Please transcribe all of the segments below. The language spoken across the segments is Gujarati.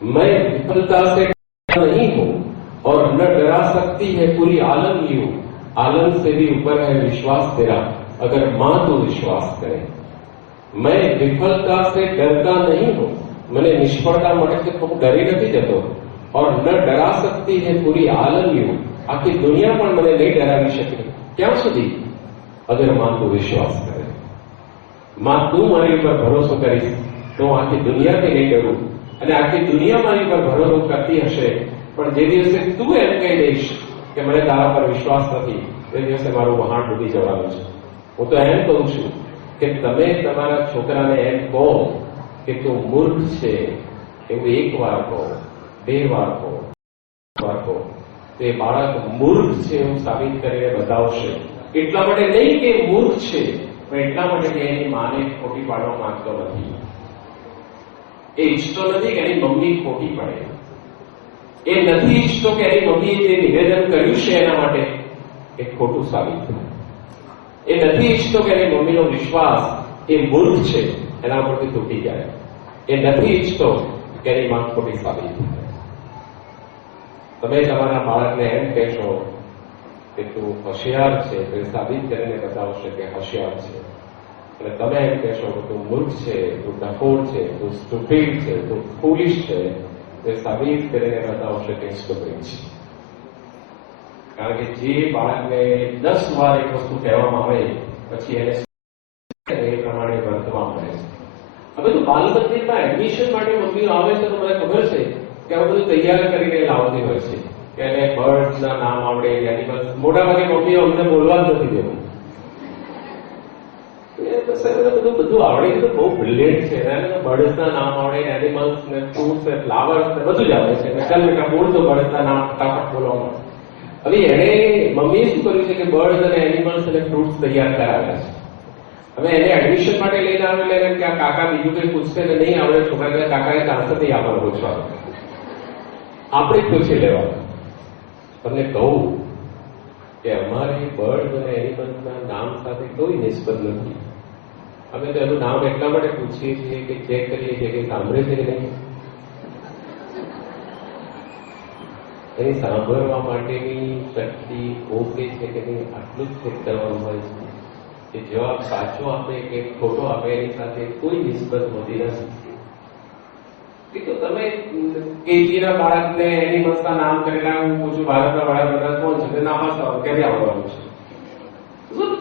मैं विफलता से नहीं हूं और न डरा सकती है पूरी आलम यूं, आलम से भी ऊपर है विश्वास तेरा, अगर मां तो विश्वास करे। मैं विफलता से डरता नहीं हूं, मैंने निष्फળતા મળે છે તો હું ડરી નથી જતો, और न डरा सकती है पूरी आलम यूं, आखी दुनिया પણ મને નહીં ડરાવી શકે ક્યાં સુધી, अगर मां तो विश्वास करे। मां तू મારી ઉપર ભરોસો કરીશ તો હું આખી દુનિયાથી નહીં ડરું, અને આખી દુનિયા મારી ઉપર ભરોસો કરતી હશે, પણ જે દિવસે તું એમ કહી દઈશ કે મને તારા પર વિશ્વાસ નથી, તે દિવસે મારું વહાણ ડૂબી જવાનું છે। હું તો એમ કહું છું કે તમે તમારા છોકરાને એમ કહો કે તું મૂર્ખ છે, એવું એક વાર કહો, બે વાર કહો, તો એ બાળક મૂર્ખ છે એવું સાબિત કરીને બતાવશે। એટલા માટે નહીં કે મૂર્ખ છે, પણ એટલા માટે કે એની માને ખોટી પાડવા માંગતો નથી, એ ઈચ્છતો નથી કે એની મમ્મી ખોટી પડે, એ નથી ઈચ્છતો કે એની મમ્મીએ જે નિવેદન કર્યું છે એના માટે એ ખોટું સાબિત થાય, એ નથી ઈચ્છતો કે એની મમ્મીનો વિશ્વાસ એ મૂર્ખ છે એના ઉપરથી તૂટી જાય, એ નથી ઈચ્છતો કે એની માં ખોટી સાબિત થાય। તમે તમારા બાળકને એમ કહેશો કે તું હોશિયાર છે, તો એ સાબિત કરીને બતાવશે કે હોશિયાર છે, અને તમે એમ કહેશો કે તું મૂર્ખ છે, તું ડફોર છે, તું સ્ટુપિડ છે, તું ફૂલિશ છે, તો એ સાબિત કરીને બતાવશે કે સ્ટુપિડ છે। કારણ કે જે બાળકને 10 વાર એક વસ્તુ કહેવામાં આવે પછી એને એ પ્રમાણે વર્તવા મળે છે। હવે તો બાલ મંદિરમાં એડમિશન માટે મમ્મીઓ આવે છે તો મને ખબર છે કે આ બધું તૈયાર કરીને લાવતી હોય છે કે એને બર્ડ્સના નામ આવડે, એનિમલ્સ, મોટાભાગે મમ્મીઓ અમને બોલવા જ નથી દેવું, બધું આવડે તો બહુ બ્રિલિયન્ટ છે, બર્ડ્સના નામ આવડે, એનિમલ્સ ને ફ્રૂટ્સ ને ફ્લાવર્સ ને બધું જ આવડે છે, ચાલ બેટા બોલ તો બર્ડ્સના નામ ફટાફટ બોલવા મળે। હવે એને મમ્મીએ શું કર્યું છે કે બર્ડ્સ અને એનિમલ્સ અને ફ્રૂટ્સ તૈયાર કરાવ્યા છે। હવે એને એડમિશન માટે લઈને આવે એટલે કે આ કાકા બીજું કઈ પૂછશે ને નહીં આવડે છોકરા, કાકાએ ચાન્સ નથી આપણને પૂછવાનો, આપણે જ પૂછી લેવાનું। તમને કહું કે અમારે બર્ડ અને એનિમલ્સના નામ સાથે કોઈ નિસ્બત નથી, અમે તો એનું નામ એટલા માટે પૂછીએ છીએ કે ચેક કરીએ છીએ કે સાંભળે છે કે નહીં, એની સાંભળવા માટેની શક્તિ ઓકે છે કે નહીં આટલું જ ચેક કરવાનું હોય છે। એ જવાબ સાચો આપે કે ખોટો આપે એની સાથે કોઈ નિસ્બત હોતી નથી। એ તો તમે કેજીના બાળકને એનિમલ્સના નામ કરેલા હું પૂછું ભારતના વડાપ્રધાન કોણ છે, નામ ક્યારે આવડવાનું છે,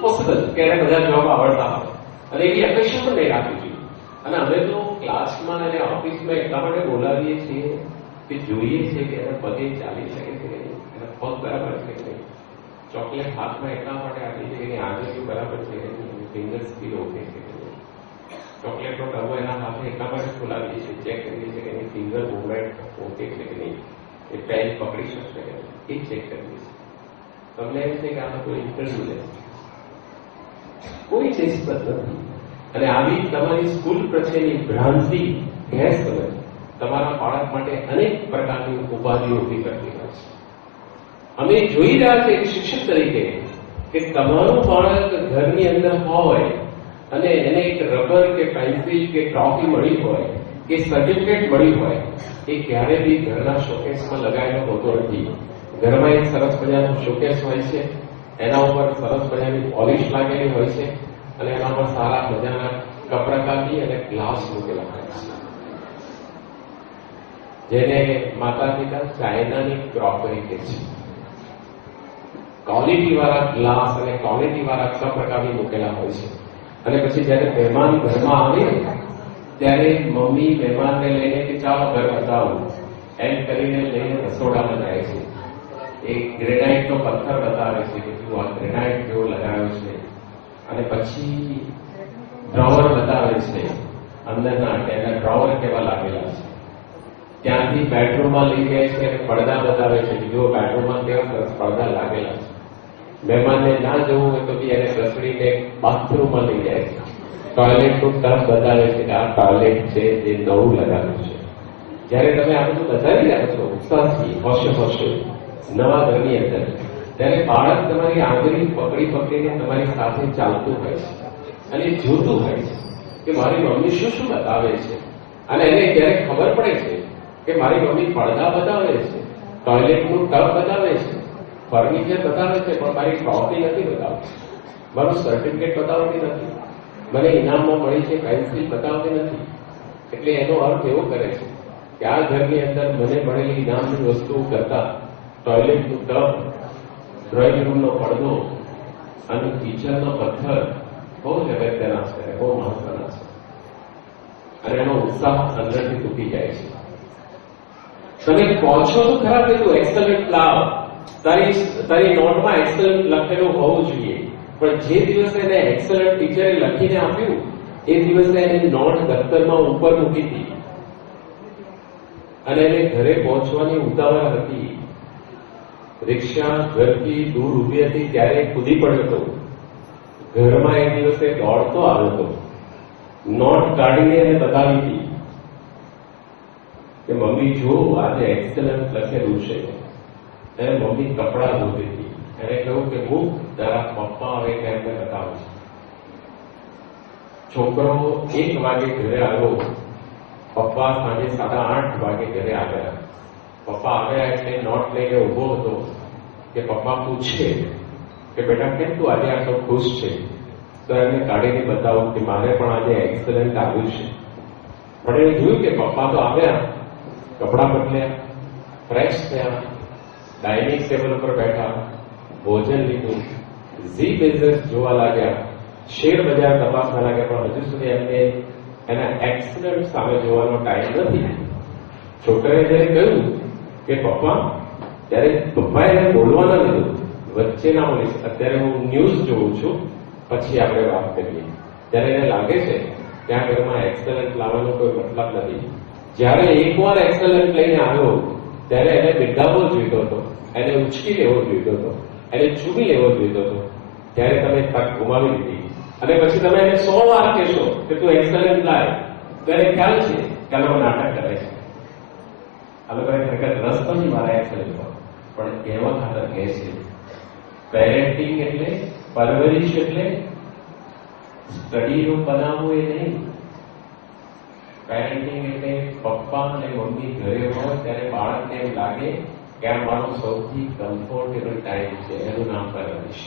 પોસિબલ કે એને બધા જવાબ આવડતા હોય, અને એવી અપેક્ષા પણ નહીં રાખવી જોઈએ। અને અમે તો ક્લાસમાં અને ઓફિસમાં એટલા માટે બોલાવીએ છીએ કે જોઈએ છીએ કે એના પગે ચાલી શકે છે કે નહીં, એના પગ બરાબર છે કે નહીં, ચોકલેટ હાથમાં એટલા માટે આપી છે કે એની આંગળીઓ બરાબર છે કે નહીં, ફિંગર સ્કીલ ઓકે છે કે નહીં, ચોકલેટનો ડબ્બો એના હાથે એટલા માટે ખોલાવીએ છીએ, ચેક કરીએ છીએ કે એની ફિંગર મૂવમેન્ટ ઓકે છે કે નહીં, એ પેન પકડી શકશે કે નહીં, એ ચેક કરીએ છીએ। તમને એમ છે કે આમાં કોઈ ઇન્ટરવ્યુ લે, કોઈ નિસ્બત નથી, અને આવી તમારી સ્કૂલ પ્રત્યેની ભ્રાંતિ ગેરસમજ તમારા બાળક માટે અનેક પ્રકારની ઉપાધિઓ ઊભી કરતી હોય છે। અમે જોઈ રહ્યા છીએ એક શિક્ષક તરીકે કે તમારું બાળક ઘરની અંદર હોય અને એને એક રબર કે પેન્સિલ કે ટ્રોફી મળી હોય કે સર્ટિફિકેટ મળી હોય, એ ક્યારે બી ઘરના શોકેસમાં લગાવેલો હોતો નથી। ઘરમાં એક સરસ મજાનો શોકેસ હોય છે, એના ઉપર સરસ મજાની પોલિશ લાગેલી હોય છે, અને એના પર સારા મજાના કપરકાપી અને ગ્લાસ મૂકેલા હોય છે, જેને માતા પિતા ચાઇનાની ક્રોકરી કહે છે। ક્વોલિટી વાળા ગ્લાસ અને ક્વોલિટી વાળા કપરકાપી મૂકેલા હોય છે, અને પછી જયારે મહેમાન ઘરમાં આવે ત્યારે મમ્મી મહેમાનને લઈને કે ચાલો ઘર બતાવો એમ કરીને લઈને રસોડામાં જાય છે, એક ગ્રેનાઇટનો પથ્થર બતાવે છે કે તું આ ગ્રેનાઇટ કેવો લગાવ્યો છે, અને પછી ડ્રોવર બતાવે છે, અંદરના એના ડ્રોવર કેવા લાગેલા છે, ત્યાંથી બેડરૂમમાં લઈ જાય છે અને પડદા બતાવે છે કે જો બેડરૂમમાં કેવા સરસ પડદા લાગેલા છે। મહેમાનને ના જવું હોય તો બી એને રસોડીને બાથરૂમમાં લઈ જાય છે, ટોયલેટનું ટબ બતાવે છે કે આ ટોયલેટ છે જે નવું લગાવ્યું છે। જ્યારે તમે આ બધું બતાવી રહ્યા છો ઉત્સાહથી હોશે નવા ઘરની અંદર, ત્યારે બાળક તમારી આંગળી પકડી પકડીને તમારી સાથે ચાલતું હોય છે અને જોતું હોય છે કે મારી મમ્મી શું શું બતાવે છે, અને એને જ્યારે ખબર પડે છે કે મારી મમ્મી પડદા બતાવે છે, ટોયલેટનું ટબ બતાવે છે, ફર્નિચર બતાવે છે, પણ મારી ટ્રોફી નથી બતાવતી, મારું સર્ટિફિકેટ બતાવતી નથી, મને ઇનામમાં મળી છે પેન્સિલ બતાવતી નથી. એટલે એનો અર્થ એવો કરે છે કે આ ઘરની અંદર મને મળેલી ઇનામની વસ્તુઓ કરતા ટોયલેટનું ટબ, ડ્રોઈંગ રૂમનો પડદો અને કિચનનો પથ્થર બહુ જ અગત્યના છે, બહુ મહત્વના છે. અને એનો ઉત્સાહ અંદરથી તૂટી જાય છે. તમે કહો છો તો ખરા કે તું એક્સલન્ટ લાવ, તારી નોટમાં એક્સલન્ટ લખેલું હોવું જોઈએ, પણ જે દિવસે એને એક્સલન્ટ ટીચરે લખીને આપ્યું એ દિવસે એની નોટ દફતરમાં ઉપર મૂકી હતી અને એને ઘરે પહોંચવાની ઉતાવળ હતી. રિક્ષા ઘરથી દૂર ઊભી હતી ત્યારે કૂદી પડ્યો હતો. ઘરમાં એ દિવસે દોડતો આવ્યો હતો. નોટ કાઢીને એને બતાવી હતી કે મમ્મી જો આજે એક્સલન્ટ લખેલું છે. એને મમ્મી કપડા ધોતી હતી. એને કહ્યું કે હું તારા પપ્પા આવે કે એમને બતાવું છું. છોકરો 1 વાગે ઘરે આવ્યો. પપ્પા સાંજે 8:30 વાગે ઘરે આવ્યા. પપ્પા આવ્યા એટલે નોટ લઈને ઉભો હતો કે પપ્પા પૂછે કે બેટા કેમ તું આજે આટલો ખુશ છે? તો એમને કાઢીને બતાવું કે મારે પણ આજે એક્સલન્ટ આવ્યું છે. પણ એને જોયું કે પપ્પા તો આવ્યા, કપડાં બદલ્યા, ફ્રેશ થયા, ડાઇનિંગ ટેબલ ઉપર બેઠા, ભોજન લીધું, ઝી બિઝનેસ જોવા લાગ્યા, શેર બજાર તપાસવા લાગ્યા, પણ હજુ સુધી એમને એના એક્સલન્ટ સામે જોવાનો ટાઈમ નથી. છોકરાએ જયારે કહ્યું કે પપ્પા, ત્યારે પપ્પાએ એને બોલવા ના લીધું, વચ્ચે ના બોલીશ, અત્યારે હું ન્યૂઝ જોઉં છું, પછી આપણે વાત કરીએ. ત્યારે એને લાગે છે કે આ ઘરમાં એક્સલન્ટ લાવવાનો કોઈ મતલબ નથી. જ્યારે એકવાર એક્સલન્ટ લઈને આવ્યો ત્યારે એને બિરદાવવો જોઈતો હતો, એને ઉચકી લેવો જોઈતો હતો, એને ચૂમી લેવો જોઈતો હતો. ત્યારે તમે તક ગુમાવી દીધી અને પછી તમે એને 100 વાર કહેશો કે તું એક્સલન્ટ લાય, તો એને ખ્યાલ છે કે આ લોકો નાટક કરે છે, આ લોકોને ખરેખર રસ નથી મારા એક્સલન્ટમાં, પણ કહેવા ખાતર કહે છે. પેરેન્ટિંગ એટલે, પરવરિશ એટલે સ્ટડીરૂમ બનાવવું એ નહીં. પેરેન્ટિંગ એટલે પપ્પા અને મમ્મી ઘરે હોય ત્યારે બાળકને એમ લાગે કે આ મારો સૌથી કમ્ફર્ટેબલ ટાઈમ છે, એનું નામ પરવરિશ.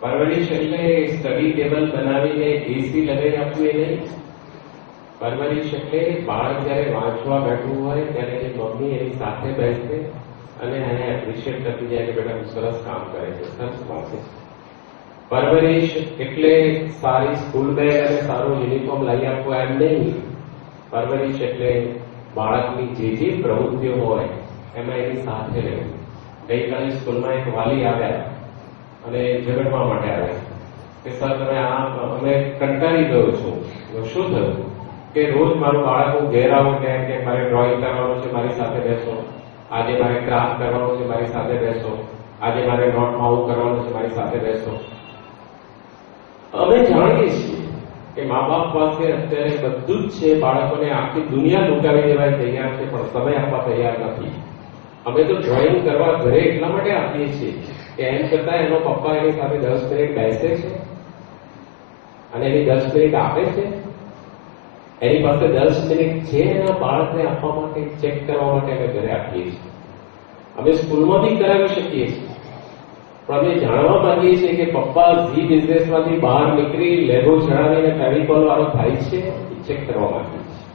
પરવરિશ એટલે સ્ટડી ટેબલ બનાવીને એસી લગાવી આપવું એ નહીં. પરવરિશ એટલે બાળક જયારે વાંચવા બેઠું હોય ત્યારે એની મમ્મી એની સાથે બેસે અને એને એપ્રિશિએટ કરતી જાય કે બેટા તું સરસ કામ કરે છે, સરસ વાંચે છે. પરવરિશ એટલે સારી સ્કૂલ બેગ અને સારું યુનિફોર્મ લઈ આપવું એમ નહીં. પરવરિશ એટલે બાળકની જે પ્રવૃત્તિઓ હોય એમાં એની સાથે રહેવું. ગઈકાલે સ્કૂલમાં એક વાલી આવ્યા અને ઝઘડવા માટે આવ્યા કે સર તમે અમે કંટાળી ગયો છું. શું થયું? કે રોજ મારું બાળક હું ઘેર આવું કે મારે ડ્રોઈંગ કરવાનું છે, મારી સાથે બેસો, આજે મારે ક્રાફ્ટ કરવાનું છે, મારી સાથે બેસો, આજે મારે નોટમાં આવું કરવાનું છે, મારી સાથે બેસો. અમે જાણીએ છીએ કે મા બાપ પાસે અત્યારે બધું જ છે, બાળકોને આખી દુનિયા લૂંટાવી દેવા તૈયાર છે, પણ સમય આપવા તૈયાર નથી. અમે તો ડ્રોઈંગ કરવા ઘરે એટલા માટે આપીએ છીએ કે એમ કરતા એનો પપ્પા એની સાથે 10 મિનિટ બેસે છે અને એની 10 મિનિટ આપે છે. એની પાસે 10 મિનિટ છે એના બાળકને આપવા માટે, ચેક કરવા માટે અમે ઘરે આપીએ છીએ. અમે સ્કૂલમાં બી કરાવી શકીએ છીએ, પણ અમે જાણવા માંગીએ છીએ કે પપ્પા ઝી બિઝનેસમાંથી બહાર નીકળી લેબો ચડાવીને ફેવિકોલ વાળો થાય છે, ચેક કરવા માંગીએ છીએ.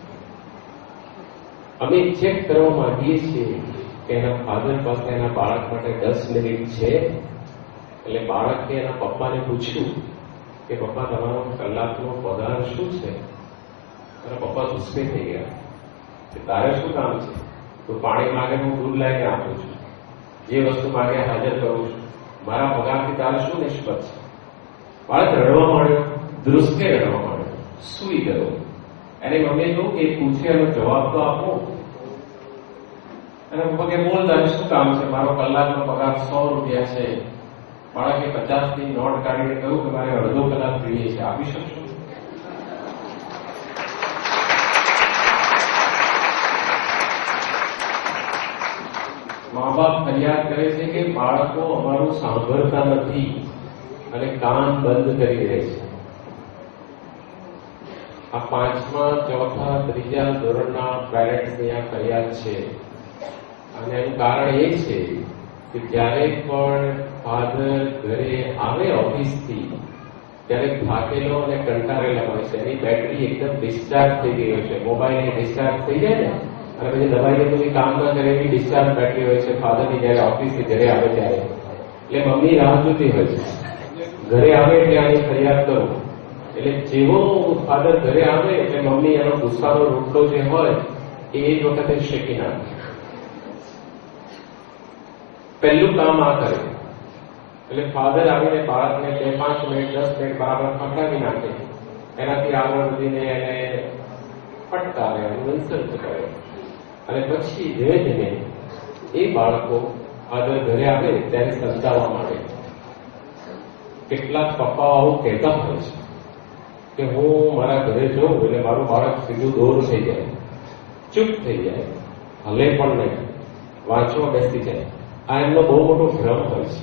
અમે ચેક કરવા માંગીએ છીએ કે એના ફાધર પાસે એના બાળક માટે 10 મિનિટ છે. એટલે બાળકે એના પપ્પાને પૂછ્યું કે પપ્પા તમારો કલાકનો પગાર શું છે? અને પપ્પા ગુસ્સે થઈ ગયા કે તારે શું કામ છે? તો પાણી માંગે હું દૂધ લાવીને આપું છું, જે વસ્તુ માંગે હાજર કરું છું, મારા પગારથી તારે શું નિસ્બત છે? બાળક રડવા માંડ્યો, ધ્રુસકે રડવા માંડ્યો, સૂઈ ગયો. એને મમ્મીએ કહ્યું કે પૂછે એનો જવાબ તો આપો. અને પપ્પા કે બોલ તારે શું કામ છે? મારો કલાકનો પગાર 100 રૂપિયા છે. બાળકે 50ની નોટ કાઢીને કહ્યું કે મારે અડધો કલાક જોઈએ છે, આપી શકશો? મા બાપ ફરિયાદ કરે છે કે બાળકો અમારું સાંભળતા નથી અને કાન બંધ કરી દે છે. આ 5મા, 4થા, 3જા ધોરણના પેરેન્ટ્સની આ ફરિયાદ છે. અને એનું કારણ એ છે કે જ્યારે પણ ફાધર ઘરે આવે ઓફિસથી ત્યારે થાકેલો અને કંટાળેલા હોય છે. એની બેટરી એકદમ ડિસ્ચાર્જ થઈ ગઈ હોય છે. મોબાઈલ ડિસ્ચાર્જ થઈ જાય ને અને પછી દવાઈ કોઈ કામ ન કરે એવી ડિસ્ચાર્જ બેટરી હોય છે ફાધરની જ્યારે ઓફિસથી ઘરે આવે ત્યારે. એટલે મમ્મી રાહ જોતી હોય છે ઘરે આવે એટલે આની ફરિયાદ કરું. એટલે જેવો ફાધર ઘરે આવે એટલે મમ્મી એનો ગુસ્સાનો રોટલો જે હોય એ જ વખતે શેકી નાખે. પહેલું કામ આ કરે. એટલે ફાધર આવીને બાળકને 2-5 મિનિટ 10 મિનિટ બરાબર ખખડાવી નાખે. એનાથી આગળ વધીને એને ફટકારે, ઇન્સલ્ટ કરે અને પછી ધીમે ધીમે એ બાળકો ફાધર ઘરે આવે ત્યારે સમજાવવા માંડે. કેટલાક પપ્પાઓ આવું કહેતા હોય છે કે હું મારા ઘરે જઉં એટલે મારું બાળક સીધું દોર થઈ જાય, ચૂપ થઈ જાય, હલે પણ નહીં, વાંચવા બેસી જાય. આ એમનો બહુ મોટો ભ્રમ હોય છે.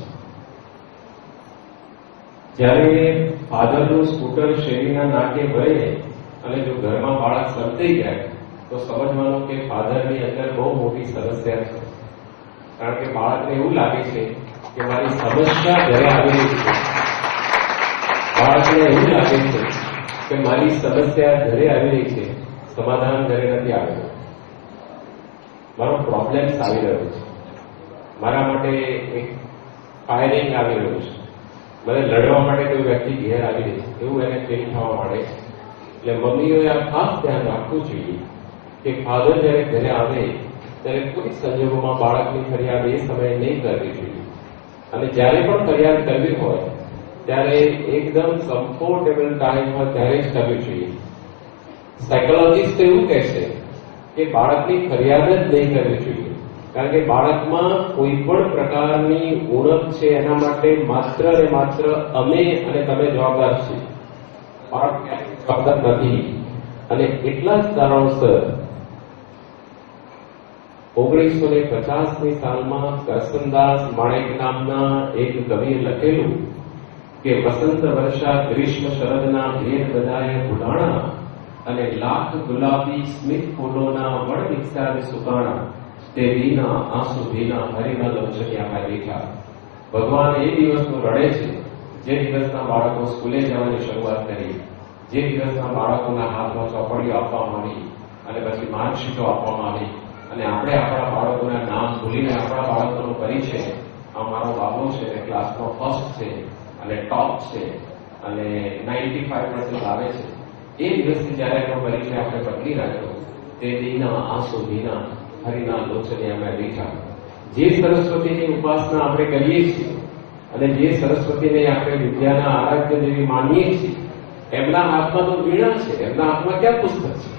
જ્યારે ફાધરનું સ્કૂટર શેરીના નાકે વળે અને જો ઘરમાં બાળક સંતાઈ જાય તો સમજવાનું કે ફાધરની અંદર બહુ મોટી સમસ્યા છે. કારણ કે બાળકને એવું લાગે છે કે મારી સમસ્યા ઘરે આવેલી છે. બાળકને એવું લાગે છે કે મારી સમસ્યા ઘરે આવેલી છે, સમાધાન ઘરે નથી આવેલું. મારો પ્રોબ્લેમ્સ આવી રહ્યો છે, મારા માટે એક ફાયરિંગ આવી રહ્યું છે, મને લડવા માટે કોઈ વ્યક્તિ ઘેર આવી રહી છે, એવું એને ફીલ થવા માંડે છે. એટલે મમ્મીઓએ આ ખાસ ધ્યાન રાખવું જોઈએ કે ફાધર જ્યારે ઘરે આવે ત્યારે કોઈ સંજોગોમાં બાળકની ફરિયાદ એ સમયે નહીં કરવી જોઈએ. અને જ્યારે પણ ફરિયાદ કરવી હોય ત્યારે એકદમ કમ્ફર્ટેબલ ટાઈમ હોય ત્યારે જ કરવી જોઈએ. સાયકોલોજીસ્ટ એવું કહે છે કે બાળકની ફરિયાદ જ નહીં કરવી જોઈએ. કારણ કે બાળકમાં કોઈ પણ પ્રકારની ઉણપ છે એના માટે માત્ર ને માત્ર અમે અને તમે જવાબદાર છીએ. બાળક જવાબદાર નથી. અને એટલા જ કારણોસર 1950ની સાલમાં કરસનદાસ માણેક નામના એક કવિએ લખેલું કે વસંત વર્ષા ગ્રીષ્મ શરદના ભેદ બધાએ ભૂલાણા અને લાખ ગુલાબી સ્મિત ફૂલોના વડ વિકસાવે સુકાણા તે વિના આંસુ વિના હરિના લોચનિયામાં બેઠા. ભગવાન એ દિવસનું રડે છે જે દિવસના બાળકો સ્કૂલે જવાની શરૂઆત કરી, જે દિવસના બાળકોના હાથમાં ચોપડીઓ આપવામાં આવી અને પછી માર્કશીટો આપવામાં આવી અને આપણે આપણા બાળકોના નામ ભૂલીને આપણા બાળકોનો પરિચય આ મારો બાબો છે અને ક્લાસનો ફર્સ્ટ છે અને ટોપ છે અને 95% આવે છે. એ દિવસથી જ્યારે એનો પરિચય આપણે બદલી નાખ્યો તે દીના આંસુ વિના હરિના લોચનિયામાં બેઠા. જે સરસ્વતીની ઉપાસના આપણે કરીએ છીએ અને જે સરસ્વતીને આપણે વિદ્યાના આરાધ્ય જેવી માનીએ છીએ એમના હાથમાં તો વીણા છે, એમના હાથમાં ક્યાં પુસ્તક છે,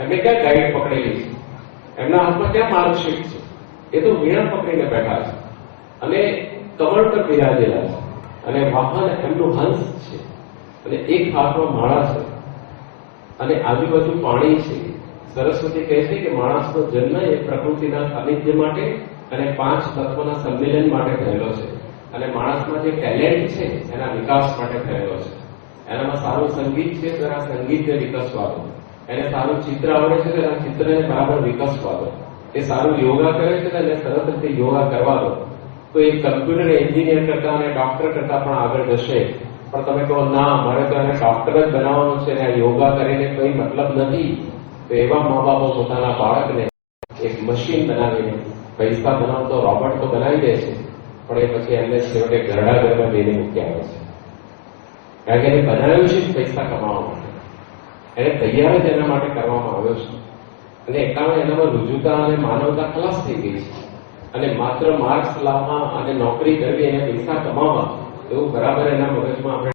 એમને ક્યાં ગાઈડ પકડેલી છે, એમના હાથમાં ક્યાં માર્કશીટ છે? એ તો વીણા પકડીને બેઠા છે અને કમળ પર બિરાજેલા છે અને વાહન એમનું હંસ છે અને એક હાથમાં માળા છે અને આજુબાજુ પાણી છે. સરસ્વતી કહે છે કે માણસનો જન્મ એ પ્રકૃતિના સાનિધ્ય માટે અને 5 તત્વોના સંમેલન માટે થયેલો છે અને માણસમાં જે ટેલેન્ટ છે એના વિકાસ માટે થયેલો છે. એનામાં સારું સંગીત છે તો એના સંગીતને વિકસવા દો, એને સારું ચિત્ર આવડે છે તો એના ચિત્રને બરાબર વિકસવા દો, એ સારું યોગા કરે છે તો એને સરસ રીતે યોગા કરવા દો. તો એ કમ્પ્યુટર એન્જિનિયર કરતા અને ડોક્ટર કરતા પણ આગળ જશે. પણ તમે કહો ના મારે તો એને ડોક્ટર જ બનાવવાનું છે અને યોગા કરીને કંઈ મતલબ નથી, તો એવા મા બાપો પોતાના બાળકને એક મશીન બનાવીને પૈસા બનાવતો રોબોટ તો બનાવી દે છે પણ એ પછી એમને છેવટે ઘરડા ઘરમાં બેને મૂકી આવે છે. કારણ કે એને બનાવ્યું છે પૈસા કમાવા માટે, એને તૈયાર જ એના માટે કરવામાં આવ્યો છે અને એટલામાં એનામાં રુજુતા અને માનવતા ખલાસ થઈ ગઈ છે અને માત્ર માર્ક્સ લાવવા અને નોકરી કરવી અને પૈસા કમાવા એવું બરાબર એના મગજમાં આપણે